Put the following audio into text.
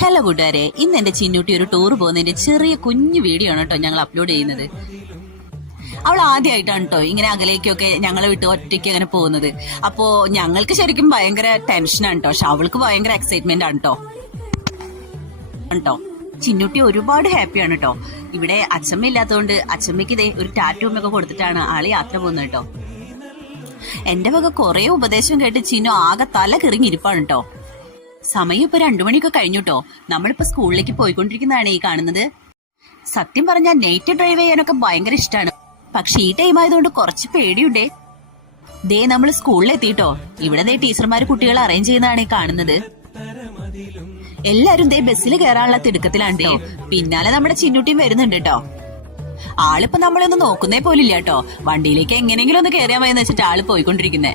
Hello കൂട്ടുകാരെ, ഇന്ന് എന്റെ ചിന്നൂട്ടി ഒരു ടൂർ പോകുന്നതിന്റെ ചെറിയ കുഞ്ഞു വീഡിയോ ആണ് കേട്ടോ ഞങ്ങൾ അപ്ലോഡ് ചെയ്യുന്നത്. അവൾ ആദ്യമായിട്ടാണ് കേട്ടോ ഇങ്ങനെ അകലേക്കൊക്കെ ഞങ്ങളെ വിട്ട് ഒറ്റയ്ക്ക് അങ്ങനെ പോകുന്നത്. അപ്പോ ഞങ്ങൾക്ക് ശരിക്കും ഭയങ്കര ടെൻഷനാണ് കേട്ടോ, പക്ഷെ അവൾക്ക് ഭയങ്കര എക്സൈറ്റ്മെന്റ് ആണ് കേട്ടോ. ചിന്നൂട്ടി ഒരുപാട് ഹാപ്പിയാണ് കേട്ടോ. ഇവിടെ അച്ഛമ്മ ഇല്ലാത്തതുകൊണ്ട് അച്ഛമ്മയ്ക്ക് ഇതേ ഒരു ടാറ്റൂമൊക്കെ കൊടുത്തിട്ടാണ് ആള് യാത്ര പോകുന്നത് കേട്ടോ. എന്റെ വക കുറെ ഉപദേശം കേട്ട് ചിന്നു ആകെ തല കിറിങ്ങിരിപ്പാണ് കേട്ടോ. സമയം ഇപ്പൊ 2 മണിയൊക്കെ കഴിഞ്ഞുട്ടോ. നമ്മളിപ്പോ സ്കൂളിലേക്ക് പോയിക്കൊണ്ടിരിക്കുന്നതാണ് ഈ കാണുന്നത്. സത്യം പറഞ്ഞാൽ നൈറ്റ് ഡ്രൈവ് ചെയ്യാനൊക്കെ ഭയങ്കര ഇഷ്ടമാണ്, പക്ഷെ ഈ ടൈം ആയതുകൊണ്ട് കുറച്ച് പേടിയുണ്ടേ. ദേ നമ്മൾ സ്കൂളിലെത്തിട്ടോ. ഇവിടെ ദേ ടീച്ചർമാര് കുട്ടികളെ അറേഞ്ച് ചെയ്യുന്നതാണ് ഈ കാണുന്നത്. എല്ലാരും ദേ ബസ്സിൽ കയറാനുള്ള തിടുക്കത്തിലാണ് കേട്ടോ. പിന്നാലെ നമ്മുടെ ചിന്നൂട്ടിയും വരുന്നുണ്ട് കേട്ടോ. ആളിപ്പോ നമ്മളൊന്നും നോക്കുന്നേ പോലില്ല കേട്ടോ. വണ്ടിയിലേക്ക് എങ്ങനെയെങ്കിലും ഒന്ന് കയറിയാൽ മതി എന്ന് വെച്ചിട്ട് ആള് പോയിക്കൊണ്ടിരിക്കുന്നേ.